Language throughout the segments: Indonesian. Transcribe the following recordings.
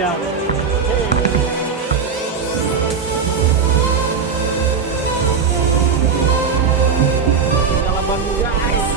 dia. Tinggal abang guys.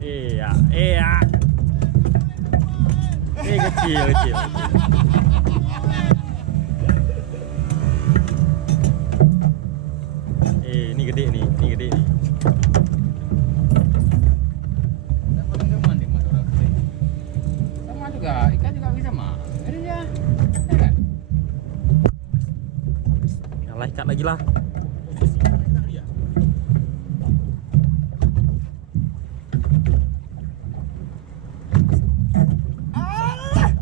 Iya. Ini kecil. Ini gede nih. Sama juga, ikan juga bisa mah. Ini ya. Yalah, ikat lagi lah.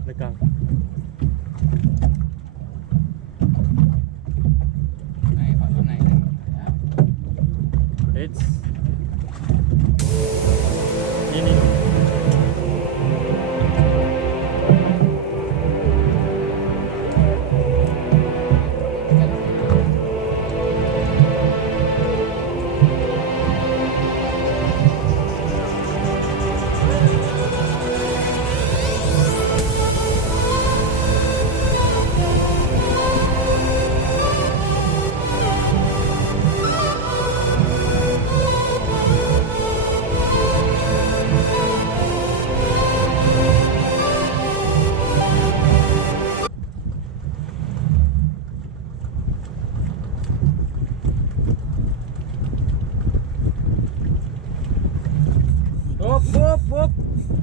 Lekang. Naik, Pak, lu naik. Ya. Eits. Ini.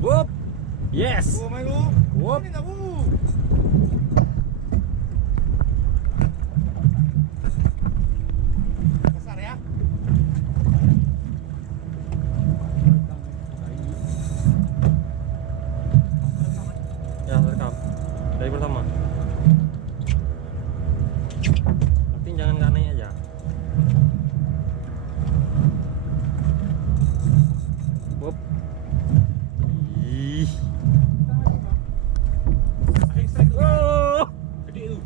Whoop. Yes. Whoop. Besar ya. Ya, rekam. Dari pertama. Tapi jangan nggak naik aja. Whoop. Ih. Oh. Gede itu.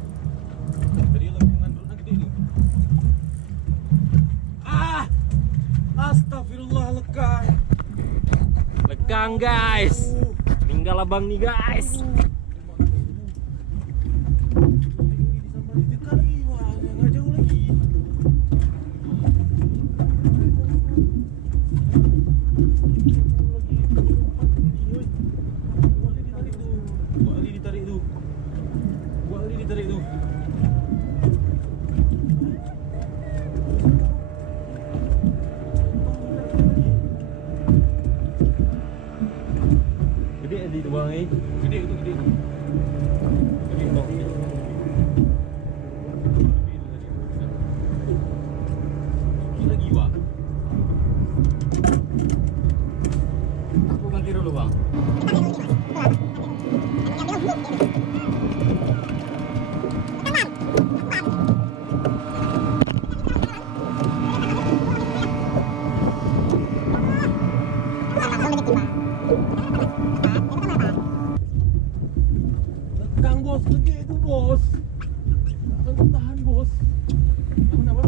Gede lengkungan drone gede itu. Astagfirullah, lekang. Lekang guys. Tinggal abang nih guys. ditarik tu. Gede di tu bang. Gede tu, gede tu. Gede tu. Sikit lagi wak. Aku ganti dulu bang. Lekang bos, gede tu bos. Takkan tahan bos. Tahan apa?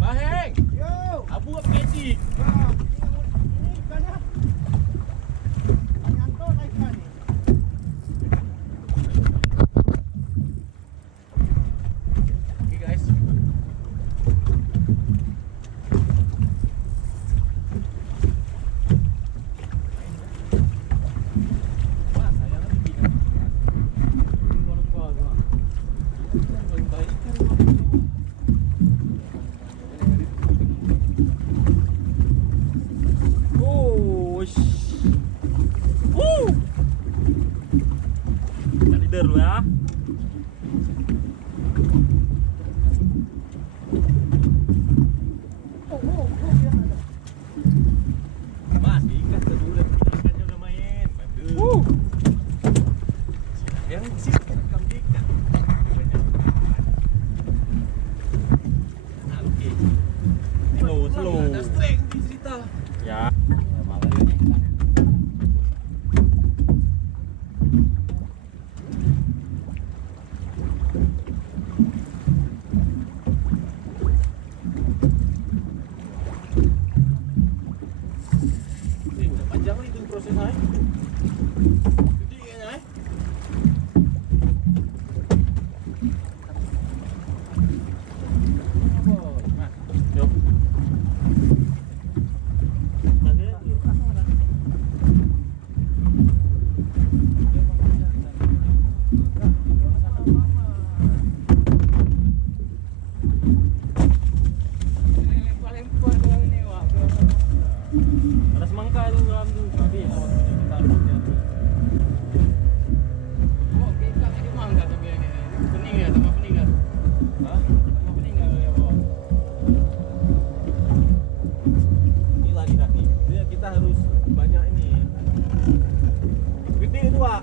Maheng! Yo, Abu apa kedik? bang, ini ikannya. Anyanto naik ikan nih. Okay guys. Wah, sayang lagi ikan. Ini luar gua. Yang baik kan Oh, Cak leader lu ya. Mas, ikan tadi udah ikannya udah main. Bandel. Yang sih rekam di ikan. Nah, oke. Slow. Ada strength di cerita. Ya. Ya malah ini ikan. Udah panjang nih itu prosesnya. Gede kayaknya. Nah, Yuk. Paling kuat kalau ini wah. Ada semangka itu dalam tu. Habis. Oh, ikan ini mangga tapi ini. Pening ya, tambah pening kan? Hah? Tambah pening kan ya, bang? Ini lagi kaki. Jadi kita harus banyak ini. Gede itu, Wak.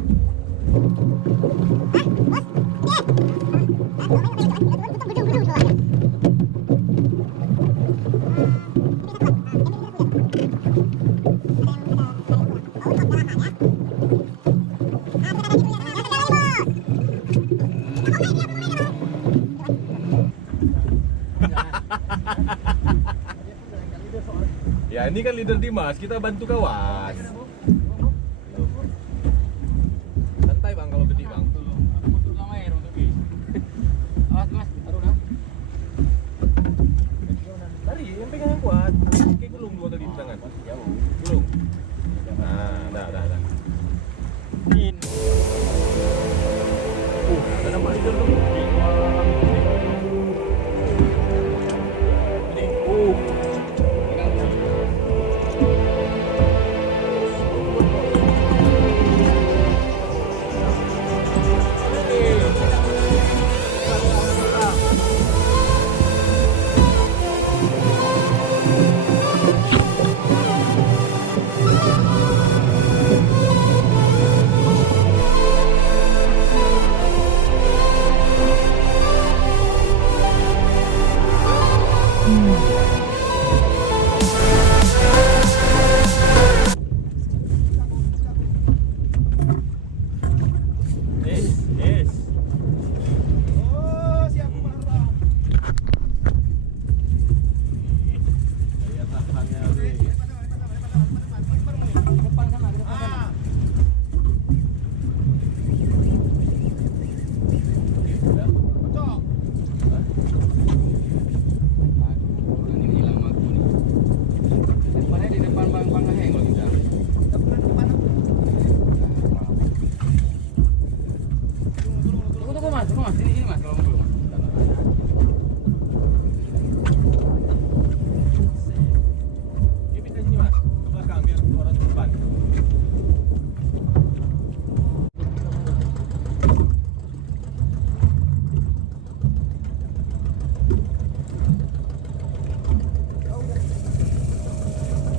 Ya ini kan leader Dimas, kita bantu kawas. Santai bang kalau gede bang. Aku butuh lama air untuk ini. Awas mas, taruh dah. Lari, yang pegang yang kuat. Oke gulung dua kali di tangan. Jauh. Gulung. Nah, dah. Ini. Ada nama leader tuh.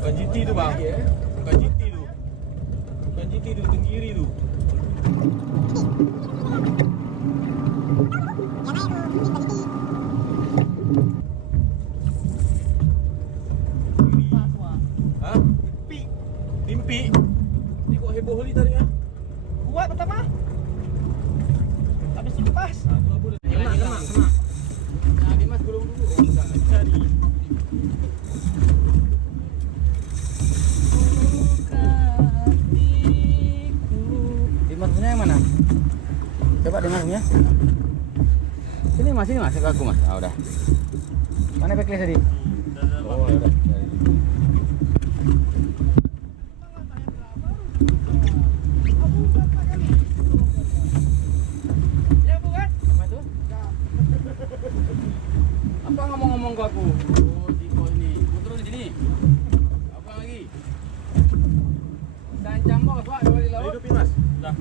Bukan GT tu bang. Bukan GT tu. Bukan GT tu, tenggiri tu. Ha? Limpi. Limpi. Ni kok heboh ni tadi ah. Kuat pertama. Habis lepas. Ha, tu apa dah? Lemak. Nah, dia mas gulung dulu. Oh, enggak. Cari. Dimas punya yang mana? Coba Dimas punya. Sini mas, ke aku mas. Ah udah. Mana backlist tadi? Oh udah. Ya bukan? Apa itu? Apa ngomong-ngomong ke aku? Oh Diko ini. Gua turun di sini. Apa lagi? Sancam bos, Pak, dua di laut. Hidupin mas. Dah.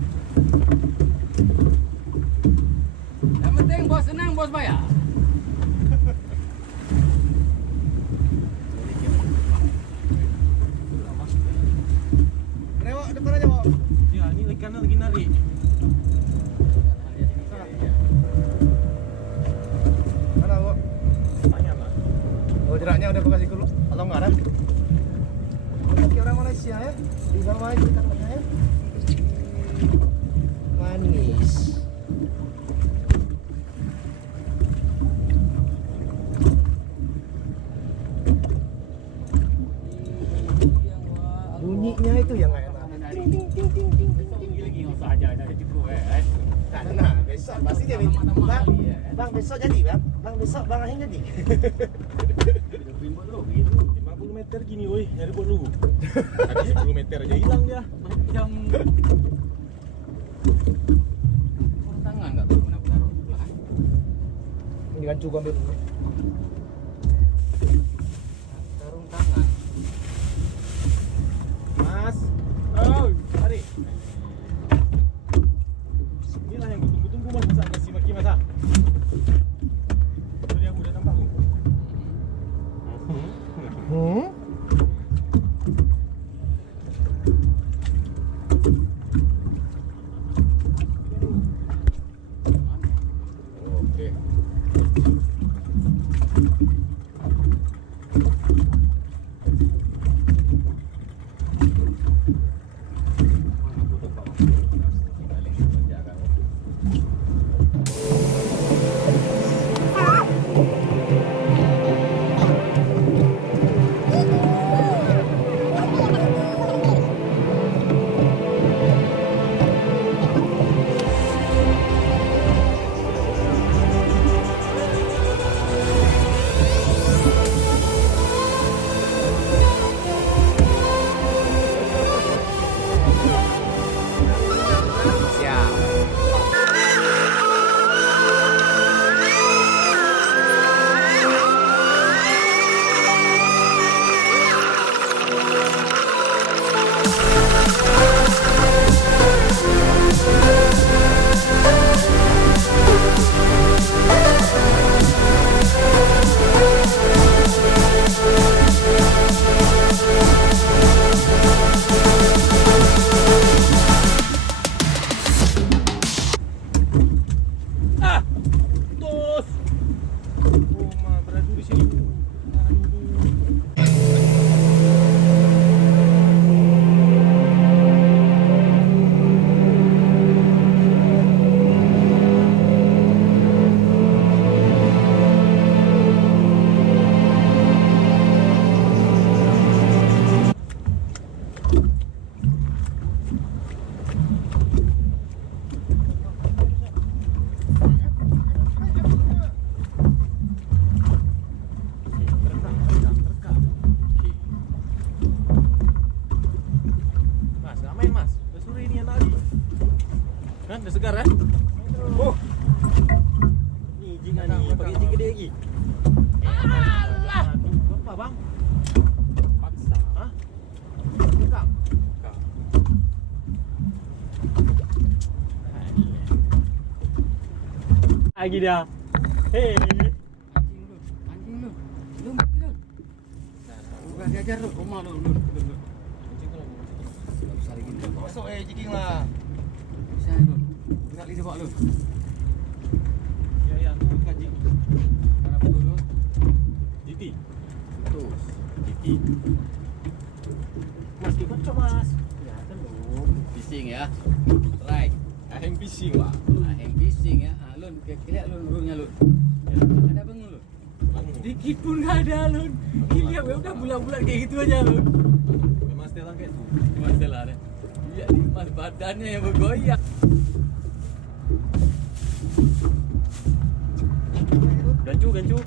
Yang penting bos senang, bos bayar. Rewok depan aja, Pak. Ya, ni ikannya lagi narik. Mana, Pak? Tanya lah. Oh, jeraknya udah aku kasih dulu. Atau enggak ada? Kaki orang Malaysia ya. Di bawah aja tangannya ya. Manis. Bunyinya itu yang nggak enak. Ting ting ting ting ting. Besok pergi lagi nggak usah aja, dah cukup eh. Nah, besok pasti dia minta. Bang, bang besok jadi, Bang. Bang besok Bang Ahing jadi. Bimbang dulu gitu. 50 meter gini woi, nyari buat lu. Tadi 10 meter aja hilang dia. Macam turun tangan nggak tuh benar-benar belakang. Ini kan cukup ambil dulu. Turun tangan. Mas. Oh, tarik. Inilah yang kutunggu-tunggu mas, masa kasih maki mas ah. Itu dia aku udah nampak lu. Oke. Kan dah segar kan? Oh. Ni jing ni pakai jing gede lagi. Alah. Apa bang? Paksa. Ha? Bekak. Lagi dia. Hei. Anjing lu. Lu mati lu. kasih ajar lu, rumah lu. Bisa lagi nih. Masuk jiking lah. Bisa lu. Enggak lihat bawa lu. Ya, aku kaji. Karena betul lu. Jiki. Betul. Jiki. Mas, kita coba mas. Kelihatan dong. Fishing ya. Strike. Ahem fishing wah. Ahem fishing ya. Ah, Lun, lihat Lun burungnya Lun. Ada bangun Lun. Dikit pun nggak ada Lun. Lihat udah bulat-bulat kayak gitu aja Lun. Memang setelan kayak itu. Cuma setelah deh. Iya, mas badannya yang bergoyang. Gancu.